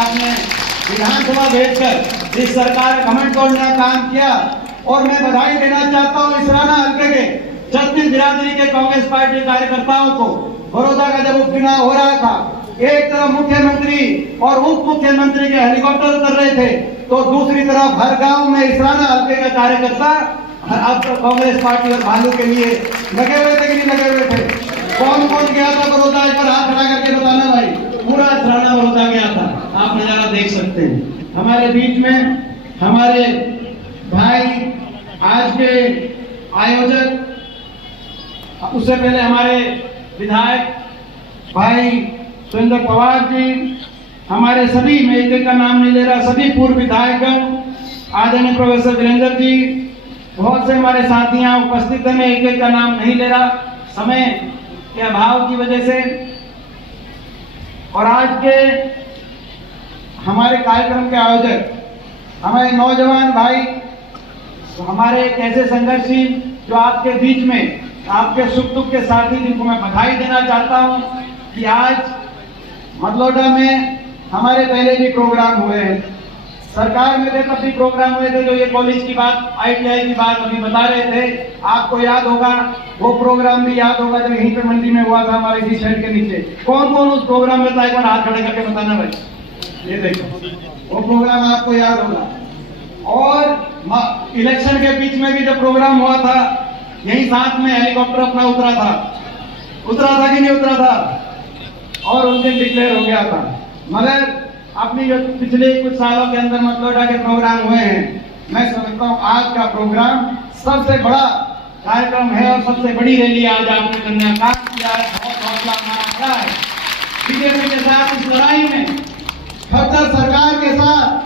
आपने विधानसभा भेजकर इस सरकार का घमंड तोड़ने का काम किया। और मैं बधाई देना चाहता हूँ इसराना हल्के के 36 बिरादरी के कांग्रेस पार्टी कार्यकर्ताओं को। बड़ौदा का जब उपचुनाव हो रहा था, एक तरफ मुख्यमंत्री और उप मुख्यमंत्री के हेलीकॉप्टर उतर रहे थे, तो दूसरी तरफ हर गांव में इसराना हल्के का कार्यकर्ता अब तो कांग्रेस पार्टी और भालू के लिए लगे हुए थे कि नहीं लगे हुए थे? कौन कौन गया था बड़ौदा? एक बार हाथ खड़ा करके बताना भाई। पूरा इसराना बड़ौदा गया था, आप नजारा देख सकते हैं। हमारे बीच में हमारे भाई आज के आयोजक, उससे पहले हमारे विधायक भाई सुरेंद्र पवार जी, हमारे सभी, मैं एक का नाम नहीं ले रहा, सभी पूर्व विधायकगण, आदरणीय प्रोफेसर वीरेंद्र जी, बहुत से हमारे साथियां उपस्थित हैं। मैं एक का नाम नहीं ले रहा समय के अभाव की वजह से। और आज के हमारे कार्यक्रम के आयोजक हमारे नौजवान भाई, हमारे एक ऐसे संघर्षशील जो आपके बीच में आपके सुख दुख के साथी, जिनको मैं बधाई देना चाहता हूं कि आज मतलौडा में हमारे पहले भी प्रोग्राम हुए हैं। सरकार में थे तब भी प्रोग्राम हुए थे। जो ये कॉलेज की बात, ITI की बात अभी बता रहे थे, आपको याद होगा, वो प्रोग्राम भी याद होगा जब यहीं पे मंडी में हुआ था हमारे इसी शहर के नीचे। कौन कौन उस प्रोग्राम में था? एक बार हाथ खड़े करके बताना भाई। ये देखो वो प्रोग्राम आपको याद होगा। और इलेक्शन के बीच में भी जब प्रोग्राम हुआ था, यही साथ में हेलीकॉप्टर अपना उतरा था कि नहीं उतरा था? और उस दिन डिक्लेयर हो गया था। मगर अपनी जो पिछले कुछ सालों के अंदर मतलौडा के प्रोग्राम हुए हैं, मैं समझता हूँ आज का प्रोग्राम सबसे बड़ा कार्यक्रम है और सबसे बड़ी रैली आज आपने करने का काम किया है। बहुत हौसला हमारा बड़ा है। बीजेपी के साथ इस लड़ाई में, खट्टर सरकार के साथ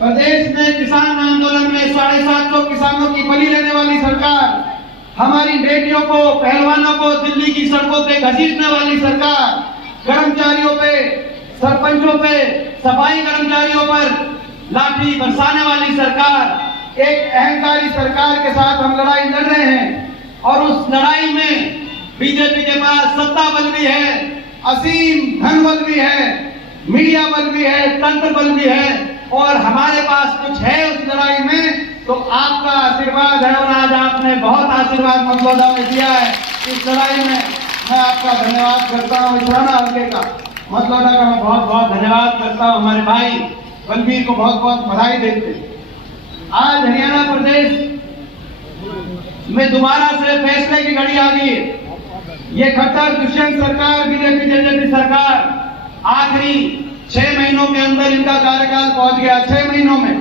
प्रदेश में किसान आंदोलन में 750 किसानों की बलि लेने वाली सरकार, हमारी बेटियों को, पहलवानों को दिल्ली की सड़कों पे घसीटने वाली सरकार, कर्मचारियों पे, सरपंचों पे, सफाई कर्मचारियों पर लाठी बरसाने वाली सरकार, एक अहंकारी सरकार के साथ हम लड़ाई लड़ रहे हैं। और उस लड़ाई में बीजेपी के पास सत्ता बल भी है, असीम धन बल भी है, मीडिया बल भी है, तंत्र बल भी है, और हमारे पास कुछ है उस लड़ाई में, तो आपका आशीर्वाद है। और आज आपने बहुत आशीर्वाद मतलौडा में दिया है इस लड़ाई में। मैं आपका धन्यवाद करता हूँ। इसराना हल्के का, मतलौडा का मैं बहुत बहुत धन्यवाद करता हूँ। हमारे भाई बलबीर को बहुत बहुत बधाई देते। आज हरियाणा प्रदेश में दोबारा से फैसले की घड़ी आ गई है। ये खट्टर दुष्यंत सरकार, बीजेपी सरकार, आखिरी 6 महीनों के अंदर इनका कार्यकाल पहुंच गया। 6 महीनों में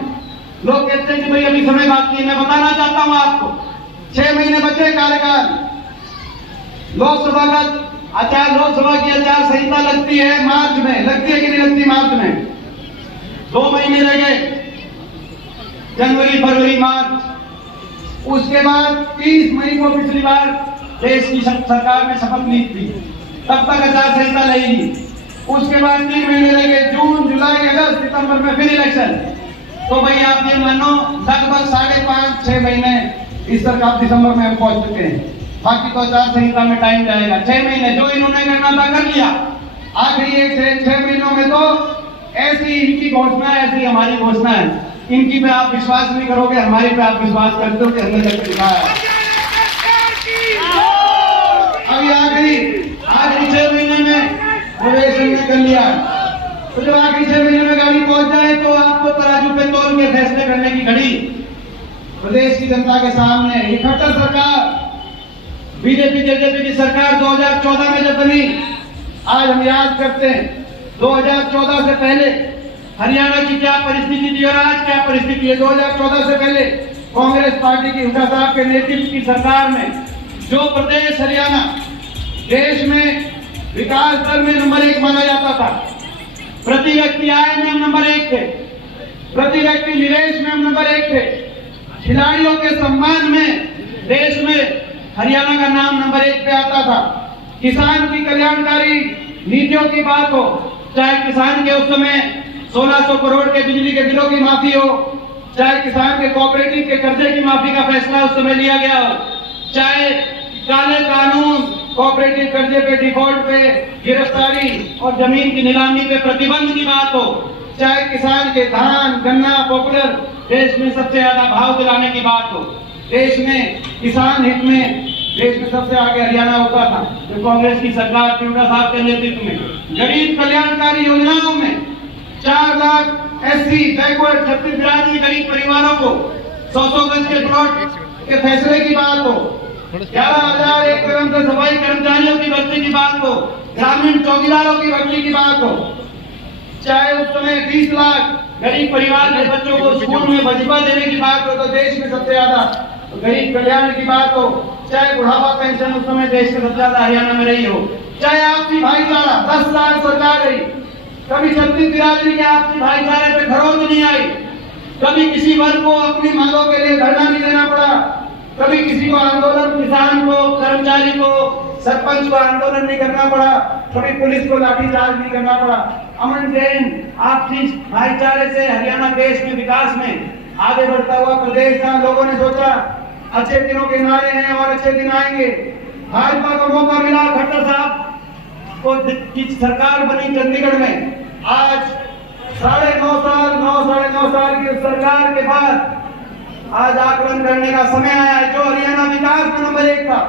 लोग कहते हैं कि भाई अभी समय बाकी है। मैं बताना चाहता हूं आपको, 6 महीने बचे कार्यकाल। लोकसभा की आचार संहिता लगती है मार्च में, लगती है कि नहीं लगती? मार्च में 2 महीने रह गए, जनवरी, फरवरी, मार्च। उसके बाद 30 मई को पिछली बार देश की सरकार ने शपथ ली थी, तब तक आचार संहिता लगेगी। उसके बाद 3 महीने रह गए, जून, जुलाई, अगस्त, सितंबर में फिर इलेक्शन। तो भाई आप ये मानो लगभग 5.5-6 महीने इस सरकार दिसंबर में हम पहुंच चुके हैं। बाकी तो आचार संहिता में टाइम जाएगा। 6 महीने जो इन्होंने करना था कर लिया। आखिरी एक 6 महीनों में तो ऐसी इनकी घोषणा है, ऐसी हमारी घोषणा है। इनकी पे आप विश्वास नहीं करोगे, हमारी पे आप विश्वास करते हो कि हमने करके दिखाया है। अभी आखिरी 6 महीने में प्रवेश कर लिया। तो जब आखिरी 6 महीने में गाड़ी पहुंच जाए तो आपको तराजू पे तोल के फैसले करने की घड़ी प्रदेश की जनता के सामने। ये खट्टर सरकार, बीजेपी की सरकार 2014 में जब बनी, आज हम याद करते हैं 2014 से पहले हरियाणा की क्या परिस्थिति थी और आज क्या परिस्थिति है। 2014 से पहले कांग्रेस पार्टी की हुड्डा साहब के नेतृत्व की सरकार में जो प्रदेश हरियाणा देश में विकास दर में नंबर 1 माना जाता था, प्रति व्यक्ति आय में हम नंबर 1 थे, प्रति व्यक्ति निवेश में हम नंबर 1 थे, खिलाड़ियों के सम्मान में देश में हरियाणा का नाम नंबर 1 पे आता था। किसान की कल्याणकारी नीतियों की बात हो, चाहे किसान के उस समय 1600 करोड़ के बिजली के बिलों की माफी हो, चाहे किसान के कोऑपरेटिव के कर्जे की माफी का फैसला उस समय लिया गया हो, चाहे काले कानून, कोऑपरेटिव कर्जे पे डिफॉल्ट पे गिरफ्तारी और जमीन की नीलामी पे प्रतिबंध की बात हो, चाहे किसान के धान गन्ना पॉपुलर देश में सबसे ज्यादा भाव दिलाने की बात हो, देश में किसान हित में देश में सबसे आगे हरियाणा होता था जो कांग्रेस की सरकार थी उनका साहब के नेतृत्व में। गरीब कल्याणकारी योजनाओं में 4 लाख एससी बैकवर्ड छत्तीस बिरादरी गरीब परिवारों को 100 गज के प्लॉट के फैसले की बात हो, 11,000 एक से सफाई कर्मचारियों की भर्ती की बात हो, ग्रामीण चौकीदारों की भर्ती की बात हो, चाहे उस समय 20 लाख गरीब परिवार के बच्चों को स्कूल में वजीफा देने की बात हो तो देश में सबसे ज्यादा गरीब कल्याण की बात हो, चाहे बुढ़ापा पेंशन उस समय देश में सबसे ज्यादा हरियाणा में रही हो, चाहे आपसी भाईचारा 10 साल सरकार रही, कभी छत्तीस बिरादरी के आपसी भाईचारे पे खरोंच नहीं आई, कभी किसी वर्ग को अपनी मांगों के लिए धरना नहीं देना पड़ा, कभी किसी को आंदोलन किसान को कर्मचारी को सरपंच को आंदोलन नहीं करना पड़ा, कभी पुलिस को लाठीचार्ज नहीं करना पड़ा। अमन जैन आपसी भाईचारे से हरियाणा देश में विकास में आगे बढ़ता हुआ प्रदेश था। लोगों ने सोचा अच्छे दिनों के नारे हैं और अच्छे दिन आएंगे, भाजपा को मौका मिला, खट्टर साहब को की सरकार बनी चंडीगढ़ में। आज 9.5 साल की सरकार के बाद आज आकलन करने का समय आया है। जो हरियाणा विकास में नंबर 1 था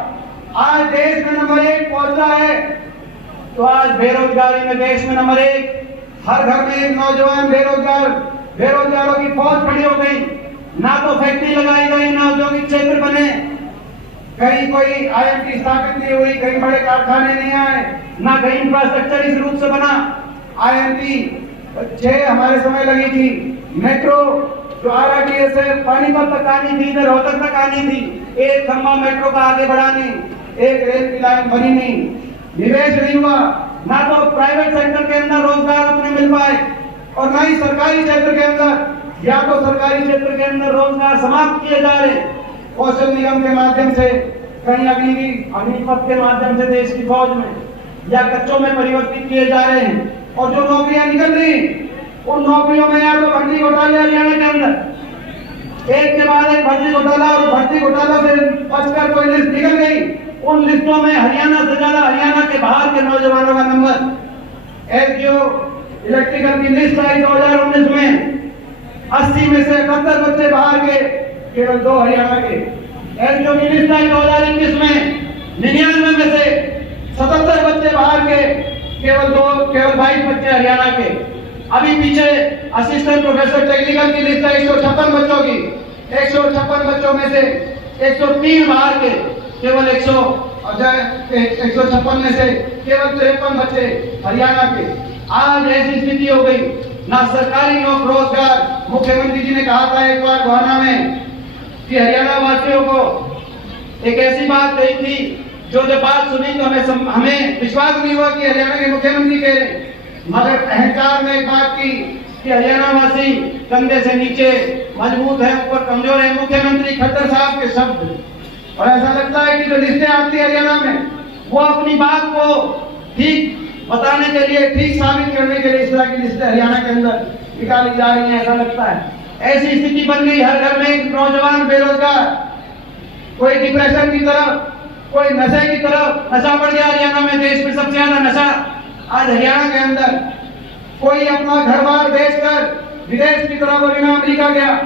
आज देश में नंबर 1 पहुंचा है, तो आज बेरोजगारी में देश में नंबर 1, हर घर में एक नौजवान बेरोजगारों की फौज खड़ी हो गई। ना तो फैक्ट्री लगाई गई, ना औद्योगिक क्षेत्र बने, कहीं कोई आईएमटी स्थापित नहीं हुई, कहीं बड़े कारखाने नहीं आए, ना कहीं इंफ्रास्ट्रक्चर इस रूप से बना। आईएमटी 6 हमारे समय लगी थी, मेट्रो जो आरआरटीए से पानीपत तक आनी थी, इधर रोहतक तक आनी थी, एक खंभा मेट्रो का आगे बढ़ा नहीं, एक रेल की लाइन बनी नहीं, निवेश नहीं हुआ, ना तो प्राइवेट सेक्टर के अंदर रोजगार उतने मिल पाए और ना ही सरकारी क्षेत्र के अंदर, या तो सरकारी क्षेत्र के अंदर रोजगार समाप्त किए जा रहे कौशल निगम के माध्यम से, कहीं अग्निपथ के माध्यम से देश की फौज में या कच्चों में परिवर्तित किए जा रहे हैं। और जो नौकरियां निकल रही उन नौकरियों में या तो भर्ती घोटाले हरियाणा के अंदर एक के बाद एक भर्ती घोटाला, और भर्ती घोटाला से बचकर कोई लिस्ट निकल गई, उन लिस्टों में हरियाणा से ज्यादा हरियाणा के बाहर के नौजवानों का नंबर। एसजीओ इलेक्ट्रिकल की लिस्ट आई 2019 में, 80 में से 71 बच्चे बाहर के, केवल 2 हरियाणा के। एसजीओ की लिस्ट आई 2021 में, 99 में से 77 बच्चे बाहर के, केवल 22 बच्चे हरियाणा के। अभी पीछे असिस्टेंट प्रोफेसर टेक्निकल की लिस्ट है 156 बच्चों की, 156 बच्चों में से 103 बाहर के, केवल 156 में से केवल 53 बच्चे हरियाणा के। आज ऐसी स्थिति हो गई, ना सरकारी नौकरी रोजगार। मुख्यमंत्री जी ने कहा था एक बार गोहाना में कि हरियाणा वासियों को एक ऐसी बात कही थी जो जब बात सुनी तो हमें विश्वास नहीं हुआ कि हरियाणा के मुख्यमंत्री कह रहे, मगर अहंकार में एक बात की कि हरियाणा वासी कंधे से नीचे मजबूत है, ऊपर कमजोर है। मुख्यमंत्री खट्टर साहब के शब्द। और ऐसा लगता है कि जो लिस्टें आती है हरियाणा में वो अपनी बात को ठीक बताने के लिए, ठीक साबित करने के लिए इस तरह की लिस्टें हरियाणा के अंदर निकाली जा रही है। ऐसा लगता है ऐसी स्थिति बन गई, हर घर में एक नौजवान बेरोजगार, कोई डिप्रेशन की तरफ, कोई नशे की तरफ। नशा बढ़ गया हरियाणा में, देश में सबसे ज्यादा नशा आज हरियाणा के अंदर। कोई अपना घर बार बेचकर विदेश की तरफ अमेरिका गया।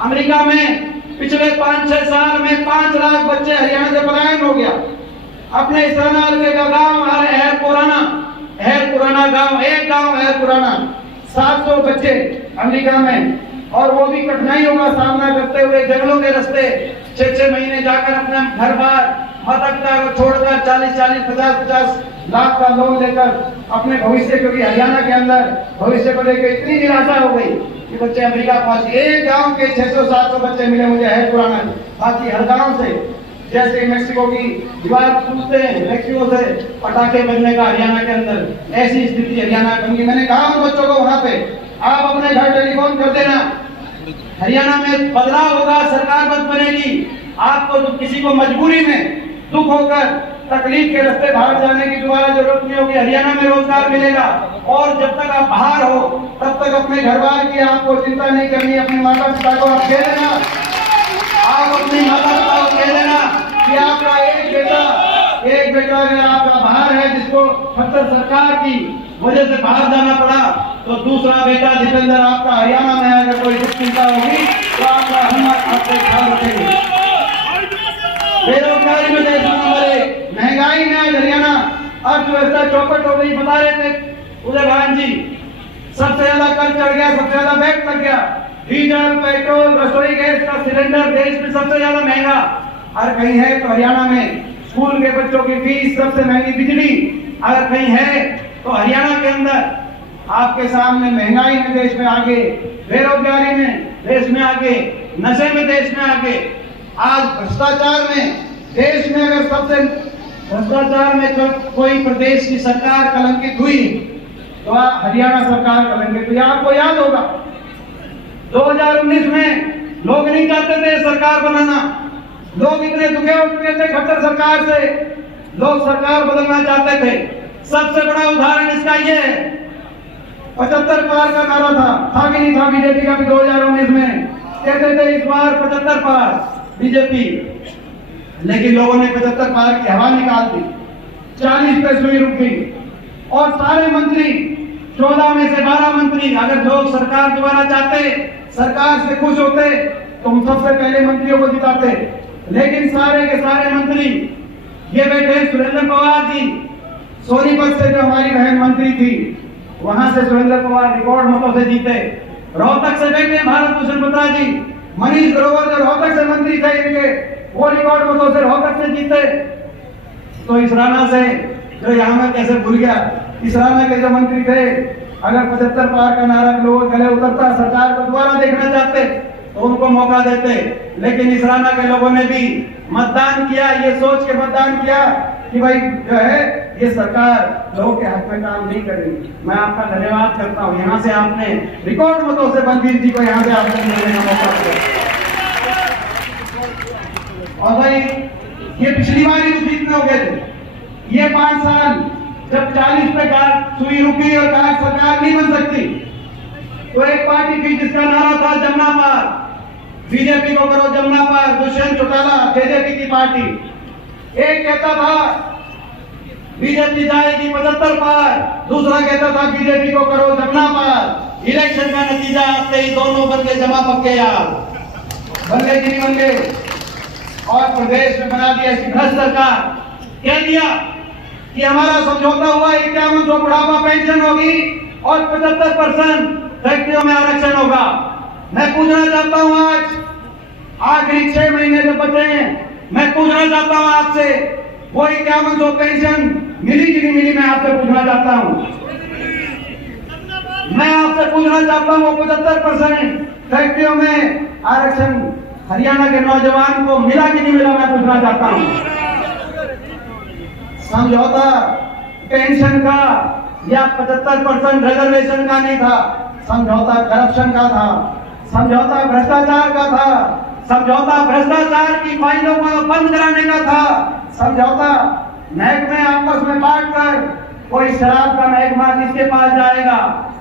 अमेरिका में पिछले 5-6 साल में 5 लाख बच्चे हरियाणा से पलायन हो गया। अपने इसरानाल के गांव हेर पुराना गांव, एक गांव हेर पुराना, 700 बच्चे अमेरिका में, और वो भी कठिनाइयों का सामना करते हुए जंगलों के रास्ते 6-6 महीने जाकर अपना घर बार माता पिता को छोड़कर 40-40, 50-50 लाख का लोन लेकर अपने भविष्य, क्योंकि हरियाणा के अंदर भविष्य को लेकर इतनी निराशा हो गई कि बच्चे अमेरिका पहुंच। एक गांव के 600-700 बच्चे मिले मुझे है पुराना, बाकी हर गांव से जैसे मेक्सिको की दीवार टूटते हैं, मेक्सिको से पटाखे बनने का हरियाणा के अंदर ऐसी स्थिति हरियाणा में। मैंने कहा उन बच्चों को वहां पे आप अपने घर टेलीफोन कर देना, हरियाणा में बदलाव होगा, सरकार बद बनेगी। आपको तो किसी को मजबूरी में दुख होकर तकलीफ के रास्ते बाहर जाने की दोबारा जरूरत नहीं होगी, हरियाणा में रोजगार मिलेगा। और जब तक आप बाहर हो तब तक अपने घर बार की आपको चिंता नहीं करनी। अपने माता पिता को आप कह देना, आप अपने माता पिता को कह देना कि आपका एक बेटा अगर आपका बाहर है, जिसको खट्टर सरकार की वजह से बाहर जाना पड़ा, तो दूसरा बेटा दीपेंद्र आपका हरियाणा में अगर कोई दुख चिंता होगी तो आपका हम आपसे ख्याल रखेंगे। बेरोजगारी में देश में नंबर 1, महंगाई में आज हरियाणा, अर्थव्यवस्था चौपट हो गई। बता रहे थे उदय भान जी, सबसे ज्यादा कर चढ़ गया, सबसे ज्यादा वैट लग गया। डीजल, पेट्रोल, रसोई गैस का सिलेंडर देश में सबसे ज्यादा महंगा। अगर कहीं है तो हरियाणा में। स्कूल के बच्चों की फीस सबसे महंगी, बिजली अगर कहीं है तो हरियाणा के अंदर। आपके सामने महंगाई में देश में आगे, बेरोजगारी में देश में आगे, नशे में देश में आगे, आज भ्रष्टाचार में देश में अगर सबसे भ्रष्टाचार में कोई प्रदेश की सरकार कलंकित हुई तो हरियाणा सरकार कलंकित हुई। आपको याद होगा 2019 में लोग नहीं चाहते थे सरकार बनाना, लोग इतने दुखे हो चुके थे खट्टर सरकार से, लोग सरकार बदलना चाहते थे। सबसे बड़ा उदाहरण इसका ये है, 75 पार का नारा था कि नहीं था बीजेपी का भी 2019 में, कहते थे इस बार 75 पार बीजेपी, लेकिन लोगों ने 75 पार की हवा निकाल दी, 40 पे सुई रुक गई। और सारे मंत्री, 14 में से 12 मंत्री, अगर लोग सरकार दोबारा चाहते, सरकार से खुश होते तो हम सबसे पहले मंत्रियों को जिताते, लेकिन सारे के सारे मंत्री ये बैठे। सुरेंद्र पवार जी सोनीपत से जो हमारी बहन मंत्री थी, वहां से सुरेंद्र पवार रिकॉर्ड मतों से जीते। रोहतक से बैठे भारत भूषण बत्रा जी, मनीष ग्रोवर जो रोहतक से मंत्री थे इनके, वो रिकॉर्ड मतों से रोहतक से जीते। तो इस राणा से जो यहाँ में कैसे भूल गया, इस राणा के जो मंत्री थे, अगर 75 पार का नारा लोगों गले उतरता, सरकार को दोबारा देखना चाहते तो उनको मौका देते, लेकिन इस राणा के लोगों ने भी मतदान किया, ये सोच के मतदान किया कि भाई जो है ये सरकार लोगों के हक में काम नहीं करेगी। मैं आपका धन्यवाद करता हूँ, यहाँ से आपने रिकॉर्ड मतों से बलबीर जी को यहाँ से आपने मिलने का मौका दिया। और भाई ये पिछली बार ही जीतने हो गए थे, ये 5 साल जब 40 पे सुई रुकी और कहा सरकार नहीं बन सकती, तो एक पार्टी थी जिसका नारा था जमुना पार, बीजेपी को करो जमुना पार, दुष्यंत चौटाला जेजेपी की पार्टी। एक कहता था बीजेपी जाएगी 75 पार, दूसरा कहता था बीजेपी को करो जमुना पार। इलेक्शन का नतीजा आते ही दोनों बन गए जमा पक्के यार, बन गए कि नहीं बन गए। और प्रदेश में बना दिया ऐसी भ्रष्ट सरकार, कह दिया कि हमारा समझौता हुआ 5100 बुढ़ापा पेंशन होगी और 75% फैक्ट्रियों में आरक्षण होगा। मैं पूछना चाहता हूं आज आखिरी 6 महीने जो बचे हैं, मैं पूछना चाहता हूं आपसे, वो 5100 पेंशन मिली कि नहीं मिली? मैं आपसे पूछना चाहता हूं, मैं आपसे पूछना चाहता हूं 75% फैक्ट्रियों में आरक्षण हरियाणा के नौजवान को मिला कि नहीं मिला? मैं पूछना चाहता हूं। समझौता पेंशन का या 75% रिजर्वेशन का नहीं था, समझौता करप्शन का था, समझौता भ्रष्टाचार का था, समझौता भ्रष्टाचार की फाइलों को बंद कराने का था, समझौता महकमे आपस में बांटकर कोई शराब का महकमा किसके पास जाएगा,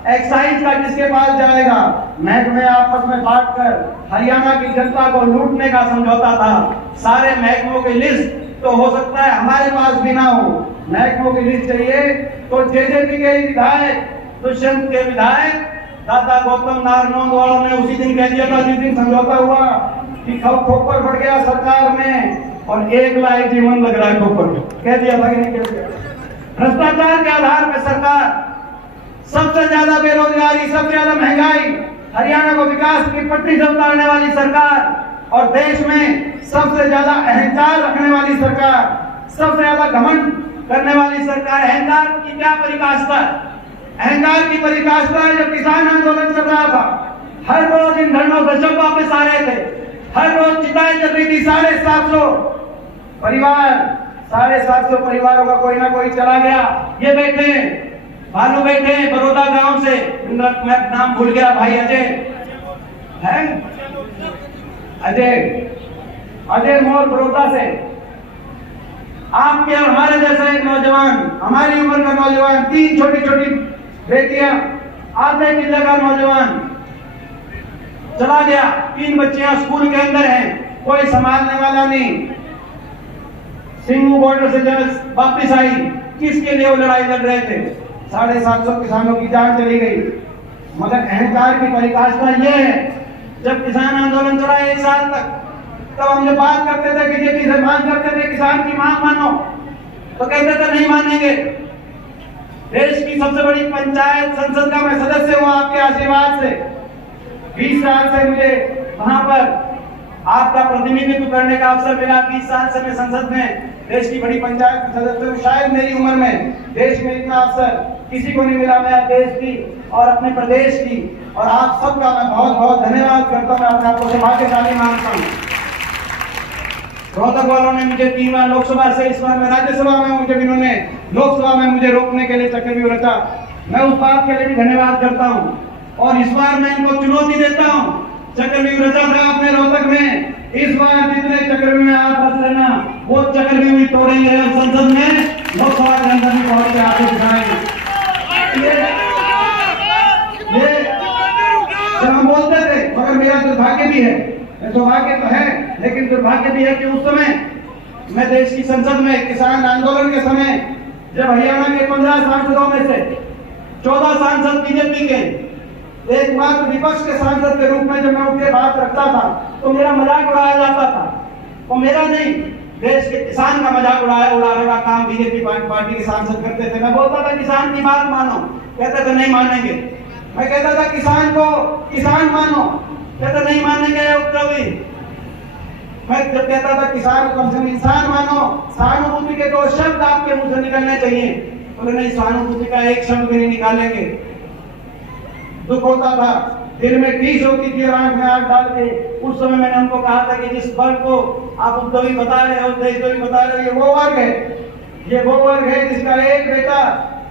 एक्साइज का किसके पास जाएगा, महकमे आपस में बांटकर हरियाणा की जनता को लूटने का समझौता था। सारे महकमों की लिस्ट तो हो सकता है हमारे पास भी ना हो, महकमों की लिस्ट चाहिए तो जेजेपी के विधायक, दुष्यंत के विधायक दादा गौतम नारनौंद वालों ने उसी दिन कह दिया था जिस दिन समझौता हुआ कि खोपर बढ़ गया सरकार में और 1 लाख जीवन लग रहा है खोपर, कह दिया था कि नहीं कह दिया? भ्रष्टाचार के आधार पर सरकार, सबसे ज्यादा बेरोजगारी, सबसे ज्यादा महंगाई, हरियाणा को विकास की पटरी से उतारने वाली सरकार और देश में सबसे ज्यादा अहंकार रखने वाली सरकार, सबसे ज्यादा घमंड करने वाली सरकार। अहंकार की क्या पराकाष्ठा? अहंकार की पराकाष्ठा है जब किसान आंदोलन चल रहा था, हर रोज इन धरनों से जब वापस आ रहे थे, हर रोज चिताएं चल रही थी, 750 परिवार, 750 परिवारों का कोई ना कोई चला गया। ये बैठे भानु बैठे बड़ौदा गांव से, मैं नाम भूल गया, भाई अजय है, अजय मोर बड़ौदा से। आपके और हमारे जैसा एक नौजवान, हमारी उम्र का नौजवान, 3 छोटी छोटी बेटियां, आधे की जगह नौजवान चला गया, 3 बच्चियां स्कूल के अंदर हैं, कोई संभालने वाला नहीं। सिंगू बॉर्डर से जब वापिस आई, किसके लिए वो लड़ाई लड़ रहे थे? 750 किसानों की जान चली गई। मगर अहंकार की परिभाषा ये है, जब किसान आंदोलन चला 1 साल तक, तब हम जब बात करते थे, बीजेपी से मांग करते थे किसान की मांग मानो, तो कहते थे नहीं मानेंगे। देश की सबसे बड़ी पंचायत संसद का मैं सदस्य हूं आपके आशीर्वाद से। 20 साल से मुझे वहां पर आपका प्रतिनिधित्व करने का अवसर मिला। 20 साल से मैं संसद में देश की बड़ी पंचायत का सदस्य हूं। शायद मेरी उम्र में देश में इतना अवसर किसी को नहीं मिला। मैं देश की और अपने प्रदेश की और आप सबका मैं बहुत बहुत धन्यवाद करता हूं। मैं अपने आपको सौभाग्यशाली मानता हूं। रोहतक वालों ने मुझे 3 बार लोकसभा से, इस बार मैं राज्यसभा में हूं, जब इन्होंने लोकसभा में मुझे रोकने के लिए चक्रव्यूह रचा, मैं उस बात के लिए भी धन्यवाद करता हूं। और इस बार मैं इनको चुनौती देता हूं, चक्रव्यूह रचा था आपने रोहतक में, इस बार जितने चक्रव्यूह में आप रच लेना, वो चक्रव्यूह भी तोड़ेंगे और संसद में लोकसभा के अंदर भी पहुंच के आपको दिखाएंगे। ये जब हम बोलते थे, मगर मेरा दुर्भाग्य भी है, सौभाग्य तो है लेकिन दुर्भाग्य भी है कि उस समय मैं देश की संसद में किसान आंदोलन के समय, जब हरियाणा के 15 सांसदों में से 14 सांसद बीजेपी के, एकमात्र विपक्ष के सांसद के रूप में जब मैं उनके बात रखता था, तो मेरा मजाक उड़ाया जाता था। तो मेरा नहीं, देश के किसान का मजाक उड़ाने का काम बीजेपी पार्टी के सांसद करते थे। मैं बोलता था किसान की बात मानो, कहते थे नहीं मानेंगे। मैं कहता था किसान को किसान मानो, कहते नहीं मानेंगे उपद्रवी। मैं जब कहता था किसान को कम से कम इंसान मानो, सहानुभूति के 2 शब्द आपके मुंह से निकलने चाहिए, बोले नहीं, सहानुभूति का 1 शब्द भी नहीं निकालेंगे। दुख होता था, दिल में टीस होती थी, आंख में आंख डाल के। उस समय मैंने उनको कहा था कि जिस वर्ग को आप उपद्रवी बता रहे हो, देशद्रोही बता रहे हो, ये वो वर्ग है, ये वो वर्ग है जिसका एक बेटा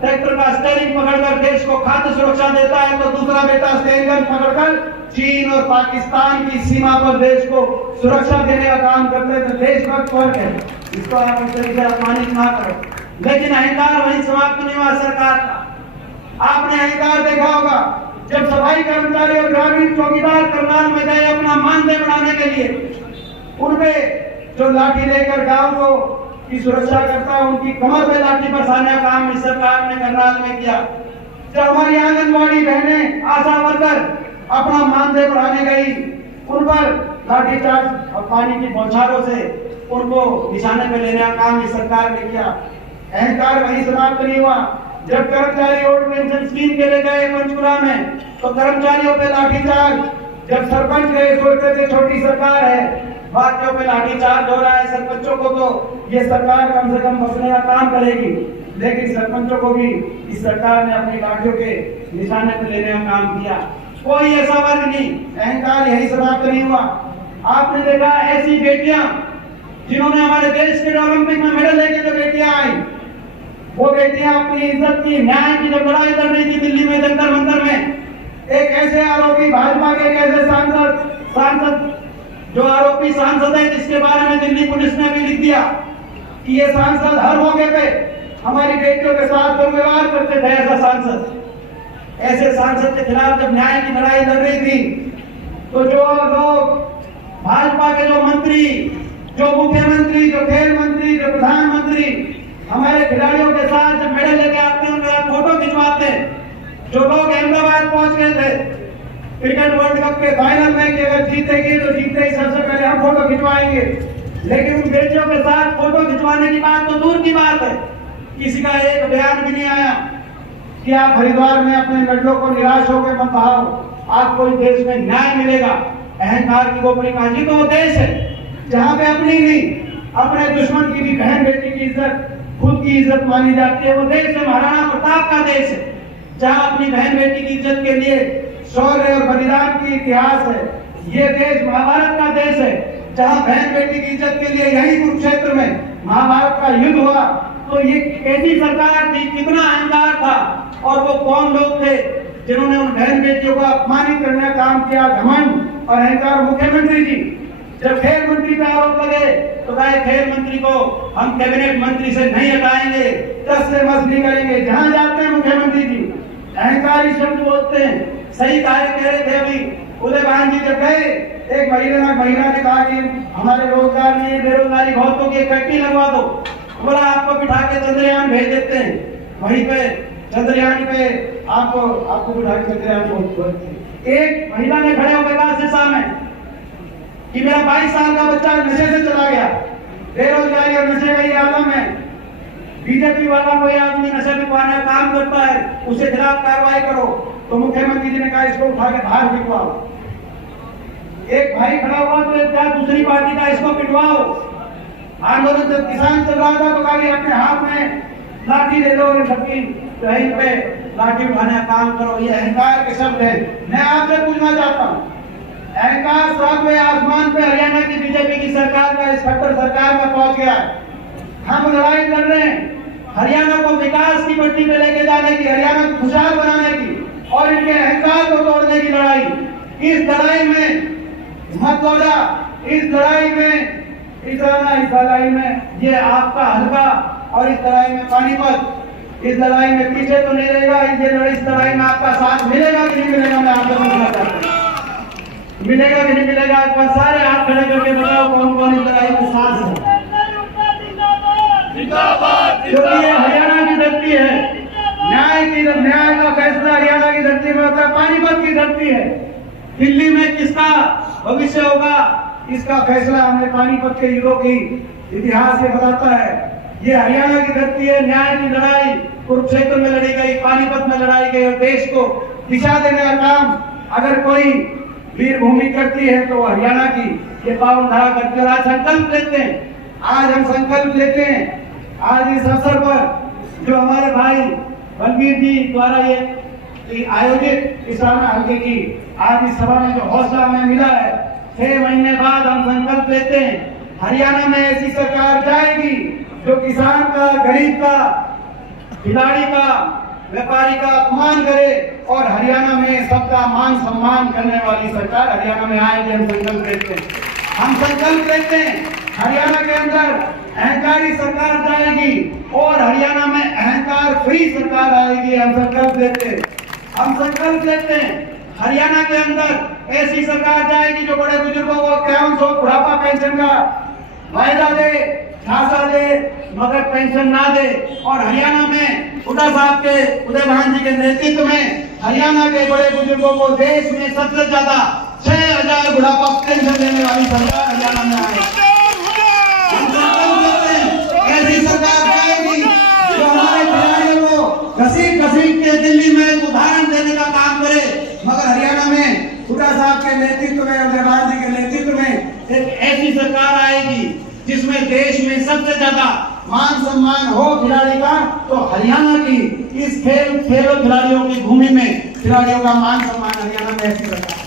ट्रैक्टर का स्टीयरिंग पकड़कर देश को खाद्य सुरक्षा देता है, तो दूसरा बेटा स्टीयरिंग गन पकड़कर चीन और पाकिस्तान की सीमा पर देश को सुरक्षा देने का काम करते हैं। देशभक्त वर्ग है, इसको आप इस तरीके से अपमानित ना करो। लेकिन अहंकार वहीं समाप्त नहीं हुआ सरकार का। आपने अहंकार देखा होगा, जब सफाई कर्मचारी और ग्रामीण चौकीदार करनाल में गए अपना मानदेय बढ़ाने के लिए, उनपे जो लाठी लेकर गांव को की सुरक्षा करता है, उनकी कमर में लाठी बरसाने का काम इस सरकार ने करनाल में किया। जब हमारी आंगनबाड़ी बहनें, आशा वर्कर अपना मानदेय बढ़ाने गई, उन पर लाठीचार्ज और पानी की बौछारों से उनको निशाने पे लेने का काम इस सरकार ने किया। अहंकार वहीं समाप्त नहीं हुआ। जब कर्मचारी ओल्ड पेंशन स्कीम के लिए गए पंचकुला में, तो कर्मचारियों पे लाठीचार्ज। जब सरपंच गए, सोचते थे छोटी सरकार है, बाकियों पे लाठीचार्ज हो रहा है, सरपंचों को तो ये सरकार कम से कम बसने का काम करेगी, लेकिन सरपंचों को भी इस सरकार ने अपनी लाठियों के निशाने पे लेने का काम किया। कोई ऐसा वर्ग नहीं, अहंकार यही समाप्त नहीं हुआ। आपने देखा ऐसी बेटियां जिन्होंने हमारे देश के ओलंपिक में मेडल लेके जो बेटियां आई, वो बेटियां अपनी इज्जत की, न्याय की जब लड़ाई लड़ रही थी दिल्ली में जंतर मंतर में, एक ऐसे आरोपी भाजपा के एक ऐसे सांसद जो आरोपी सांसद है, जिसके बारे में दिल्ली पुलिस ने भी लिख दिया कि ये सांसद हर मौके पे हमारी बेटियों के साथ दुर्व्यवहार करते थे। ऐसे सांसद के खिलाफ जब न्याय की लड़ाई लड़ रही थी, तो जो लोग भाजपा के, जो मंत्री, जो मुख्यमंत्री, जो खेल मंत्री, जो प्रधानमंत्री हमारे खिलाड़ियों के साथ जब मेडल लेके आते हैं, उनके साथ फोटो खिंचवाते हैं। जो लोग अहमदाबाद पहुंच गए थे क्रिकेट वर्ल्ड कप के फाइनल में कि अगर जीतेगी तो जीतते ही सबसे पहले हम फोटो खिंचवाएंगे, लेकिन उन बेटियों के साथ फोटो खिंचवाने की बात तो दूर की बात है, किसी का एक बयान भी नहीं आया कि आप हरिद्वार में अपने मेडलों को निराश होकर मत बहाओ, आपको इस देश में न्याय मिलेगा। अहंकार की गोपनी काजी तो वो देश है जहां पे अपनी नहीं, अपने दुश्मन की भी बहन बेटी की इज्जत, खुद की इज्जत मानी जाती है। वो देश है महाराणा प्रताप का देश है, जहां अपनी बहन बेटी की इज्जत के लिए शौर्य और बलिदान की इतिहास है। ये देश महाभारत का देश है, जहां बहन बेटी की इज्जत के लिए यही कुरुक्षेत्र में महाभारत का युद्ध हुआ। तो ये कैसी सरकार थी, कितना अहंकार था, और वो कौन लोग थे जिन्होंने उन बहन बेटियों को अपमानित करने का काम किया। घमंड और अहंकार मुख्यमंत्री जी। जब खेल मंत्री पे आरोप लगे तो कहा खेल मंत्री को हम कैबिनेट मंत्री से नहीं हटाएंगे, 10 से मस नहीं करेंगे। जहां जाते हैं मुख्यमंत्री जी अहंकारी शब्द बोलते हैं। सही कार्य कह रहे थे अभी उदय भान जी जब गए, एक महिला ने कहा कि हमारे रोजगार नहीं, बेरोजगारी बहुत होगी, एक फैक्ट्री लगवा दो। बोला आपको बिठा के चंद्रयान भेज देते हैं, वहीं पे चंद्रयान पे आपको बिठा के सकते हैं। आपको एक महिला ने खड़े होकर कहा सिरसा में कि मेरा 22 साल का बच्चा नशे से चला गया, बेरोजगारी और नशे का ये आलम है, बीजेपी वाला कोई आदमी नशे में पाना काम करता है, उसके खिलाफ कार्रवाई करो। तो मुख्यमंत्री जी ने कहा इसको उठा के बाहर फिकवाओ। एक भाई खड़ा हुआ तो क्या दूसरी पार्टी का इसको पिटवाओ। आंदोलन जब किसान चल रहा था तो कहा कि अपने हाथ में लाठी ले लो, ये सबकी कहीं पे लाठी उठाने का काम करो। ये अहंकार के शब्द है। मैं आपसे पूछना चाहता हूँ, अहंकार सातवें आसमान पे हरियाणा की बीजेपी की सरकार का, इस खट्टर सरकार का पहुंच गया है। हम लड़ाई लड़ रहे हैं हरियाणा को विकास की पट्टी पे लेके जाने की, हरियाणा को खुशहाल बनाने की और इनके अहंकार को तोड़ने की लड़ाई। इस लड़ाई में मत दौड़ा, इस लड़ाई में इस लड़ाई में ये आपका हल्का और इस लड़ाई में पानीपत, इस लड़ाई में पीछे तो नहीं रहेगा। इस लड़ाई में आपका साथ मिलेगा कि नहीं मिलेगा, मैं आपसे पूछना चाहता हूँ। मिलेगा कि नहीं मिलेगा? एक बार सारे हाथ खड़े करके बताओ कौन कौन इस लड़ाई में साथ है। क्योंकि ये हरियाणा की धरती है, न्याय का फैसला हरियाणा की धरती में होता है, पानीपत की धरती है। दिल्ली में किसका भविष्य होगा इसका फैसला हमें पानीपत के युगों की इतिहास से बताता है। ये हरियाणा की धरती है। न्याय की लड़ाई कुरुक्षेत्र में लड़ी गई, पानीपत में लड़ाई गई और देश को दिशा देने का काम अगर कोई वीर भूमि करती है तो हरियाणा की ये पावन धारा करती है। और आज संकल्प लेते हैं, आज हम संकल्प लेते हैं। आज इस अवसर पर जो हमारे भाई बलबीर जी द्वारा ये आयोजित किसान हल्के की आज इस सभा में जो हौसला हमें मिला है, 6 महीने बाद हम संकल्प लेते हैं हरियाणा में ऐसी सरकार जाएगी जो किसान का, गरीब का, खिलाड़ी का, व्यापारी का अपमान करे और हरियाणा में सबका मान सम्मान करने वाली सरकार हरियाणा में आएगी। हम संकल्प लेते हैं, हम संकल्प लेते हैं हरियाणा के अंदर अहंकारी सरकार जाएगी और हरियाणा में अहंकार फ्री सरकार आएगी। हम संकल्प लेते हैं, हम संकल्प लेते हैं हरियाणा के अंदर ऐसी सरकार जाएगी जो बड़े बुजुर्गों को 5100 बुढ़ापा पेंशन का वायदा दे, झांसा दे, मगर पेंशन ना दे। और हरियाणा में हुड्डा साहब के, उदय भान जी के नेतृत्व में हरियाणा के बड़े बुजुर्गों को देश में सबसे ज्यादा 6000 बुढ़ापा पेंशन देने वाली सरकार हरियाणा में आए। हम संकल्प लेते हैं ऐसी सरकार जाएगी जो हमारे खिलाड़ियों को घसीट घसीट के दिल्ली में एक उदाहरण देने का काम करे। मगर हरियाणा में हुड्डा साहब के नेतृत्व में, उदय भान जी के नेतृत्व में एक ऐसी सरकार आएगी जिसमें देश में सबसे ज्यादा मान सम्मान हो खिलाड़ी का, तो हरियाणा की इस खेल खिलाड़ियों की भूमि में खिलाड़ियों का मान सम्मान हरियाणा में ऐसी सरकार।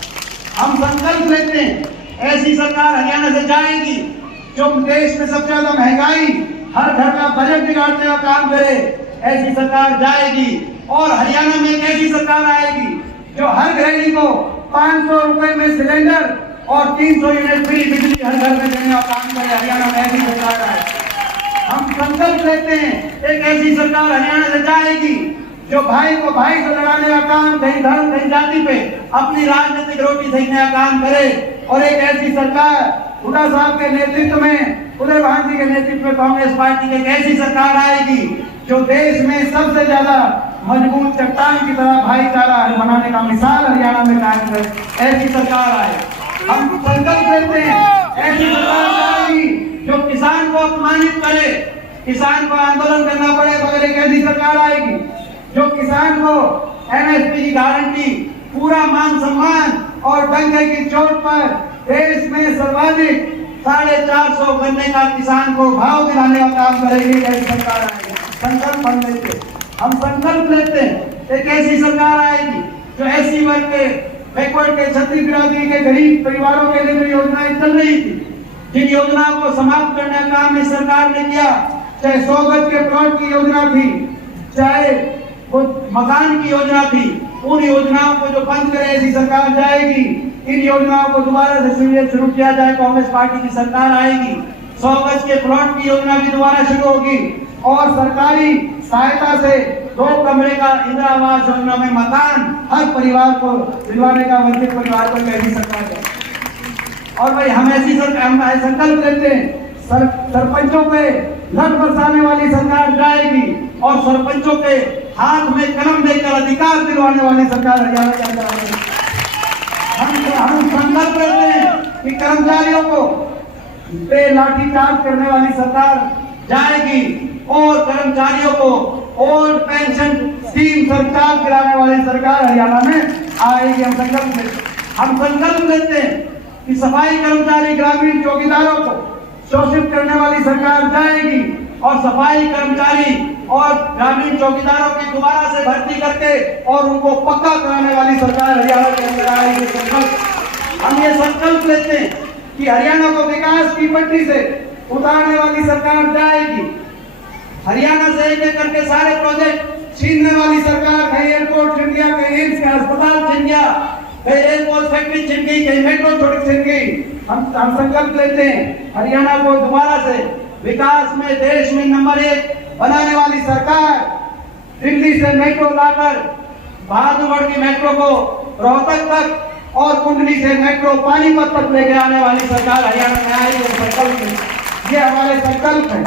हम संकल्प लेते हैं ऐसी सरकार हरियाणा से जाएगी जो देश में सबसे ज्यादा महंगाई, हर घर का बजट बिगाड़ने का काम करे। ऐसी सरकार जाएगी और हरियाणा में एक ऐसी सरकार आएगी जो हर गृहिणी को 500 रुपए में सिलेंडर और 300 यूनिट फ्री बिजली हर घर में देने का काम करे। हरियाणा में ऐसी सरकार आए। हम संकल्प लेते हैं एक ऐसी सरकार हरियाणा से जाएगी जो भाई को भाई से लड़ाने का काम, कहीं धर्म कहीं जाति पे अपनी राजनीतिक रोटी सेकने का काम करे। और एक ऐसी सरकार हुड्डा साहब के नेतृत्व में, उदय भान जी के नेतृत्व में कांग्रेस पार्टी की एक ऐसी सरकार आएगी जो देश में सबसे ज्यादा मजबूत चट्टान की तरह भाईचारा बनाने का मिसाल हरियाणा में कायम करे। ऐसी सरकार आए। हम संकल्प लेते हैं ऐसी सरकार आएगी जो किसान को अपमानित करे, किसान को आंदोलन करना पड़े, मगर एक ऐसी सरकार आएगी जो किसान को एमएसपी की गारंटी, पूरा मान सम्मान और डंके की चोट पर देश में सर्वाधिक 450 गन्ने का किसान को भाव दिलाने का काम करेगी। ऐसी सरकार आएगी। संकल्प हम लेते, हम संकल्प लेते हैं एक ऐसी सरकार आएगी जो ऐसी वर्ग के, बैकवर्ड के, क्षत्रिय बिरादरी के गरीब परिवारों के लिए जो योजनाएं चल रही थी, जिन योजनाओं को समाप्त करने का काम इस सरकार ने किया, चाहे 100 गज के प्लॉट की योजना थी, चाहे वो मकान की योजना थी, उन योजनाओं को जो बंद करे ऐसी सरकार जाएगी। इन योजनाओं को दोबारा से शुरू किया जाए, कांग्रेस पार्टी की सरकार आएगी। 100 गज के प्लॉट की योजना भी दोबारा शुरू होगी और सरकारी सहायता से 2 कमरे का इंदिरा आवास योजना में मकान हर परिवार को दिलवाने का, वंचित परिवार को ऐसी सरकार है। और भाई हम ऐसी संकल्प लेते हैं सरपंचों पे लठ बरसाने वाली सरकार जाएगी और सरपंचों के हाथ में कलम देकर अधिकार दिलवाने वाली सरकार हरियाणा के अंदर आएगी। हम संकल्प करते हैं कि कर्मचारियों को पे लाठीचार्ज करने वाली सरकार जाएगी और कर्मचारियों को ओल्ड पेंशन स्कीम सरकार गिराने वाली सरकार हरियाणा में आएगी। हम संकल्प लेते हैं कि सफाई कर्मचारी ग्रामीण चौकीदारों को शोषित करने वाली सरकार जाएगी और सफाई कर्मचारी और ग्रामीण चौकीदारों की दोबारा से भर्ती करके और उनको पक्का कराने वाली सरकार हरियाणा के अंदर आएगी। हम ये संकल्प लेते हैं कि हरियाणा को विकास की पटरी से उतारने वाली सरकार जाएगी। हरियाणा से एक एक करके सारे प्रोजेक्ट छीनने वाली सरकार, कहीं एयरपोर्ट छिन गया, कहीं एम्स का अस्पताल छिन गया, कहीं एयरपोर्ट फैक्ट्री छिन गई, कहीं मेट्रो सड़क छिन गई। हम संकल्प लेते हैं हरियाणा को दोबारा से विकास में देश में नंबर 1 बनाने वाली सरकार, दिल्ली से मेट्रो लाकर बहादुरगढ़ की मेट्रो को रोहतक तक और कुंडली से मेट्रो पानीपत तक लेके आने वाली सरकार हरियाणा में आएगी। संकल्प, ये हमारे संकल्प है।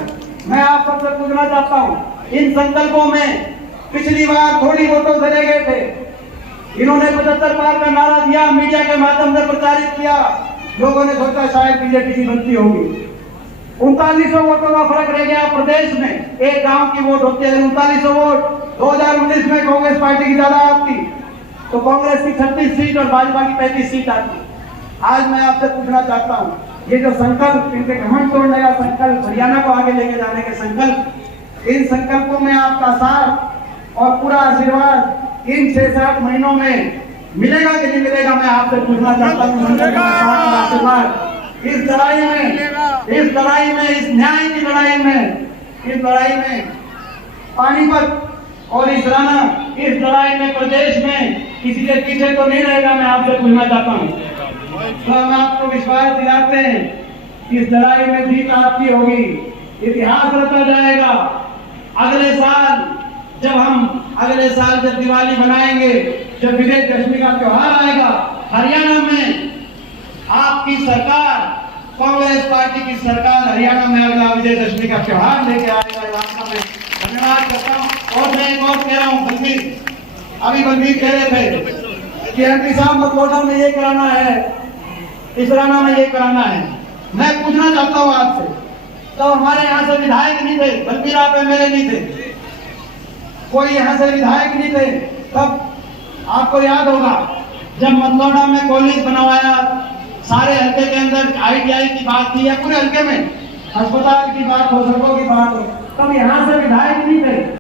मैं आप सबसे पूछना चाहता हूँ, इन संकल्पों में पिछली बार थोड़ी वोटों से ले गए थे। इन्होंने 75 पार का नारा दिया, मीडिया के माध्यम से प्रचारित किया, लोगों ने सोचा शायद बीजेपी की बनती होगी। 3900 वोटों का फर्क रह गया प्रदेश में। एक गांव की वोट होती है 3900 वोट। 2019 में कांग्रेस पार्टी की ज्यादा आती तो कांग्रेस की 36 सीट और भाजपा की 35 सीट आती। आज मैं आपसे पूछना चाहता हूँ, ये जो संकल्प, इनके घमंड तोड़ने का संकल्प, हरियाणा को आगे लेके जाने के संकल्प, इन संकल्पों में आपका साथ और पूरा आशीर्वाद इन 6-7 महीनों में मिलेगा कि नहीं मिलेगा, मैं आपसे पूछना चाहता हूँ। आशीर्वाद इस लड़ाई में, इस न्याय की लड़ाई में, इस लड़ाई में पानीपत और इस लड़ाई में प्रदेश में किसी के पीछे तो नहीं रहेगा, मैं आपसे पूछना चाहता हूँ। तो हम आपको विश्वास दिलाते हैं कि इस लड़ाई में जीत आपकी होगी, इतिहास रचा जाएगा। अगले साल जब दिवाली मनाएंगे, जब विजयदशमी का त्योहार आएगा, हरियाणा में आपकी सरकार, कांग्रेस पार्टी की सरकार हरियाणा में अगला विजयदशमी का त्योहार लेके आएगा। मैं धन्यवाद करता हूँ। और मैं एक और कह रहा हूँ, बलबीर कह रहे थे कि एमपी साहब मतलोडा में ये कराना है, इसराना में ये कराना है। मैं पूछना चाहता हूँ आपसे, तो हमारे यहाँ से विधायक नहीं थे, बलबीर आप एमएलए नहीं थे, कोई यहाँ से विधायक नहीं थे, तब आपको याद होगा जब मतलोडा में कॉलेज बनवाया, सारे हल्के के अंदर ITI की बात थी, या पूरे हल्के में अस्पताल की बात हो, सड़कों की बात हो, तब यहाँ से विधायक नहीं थे।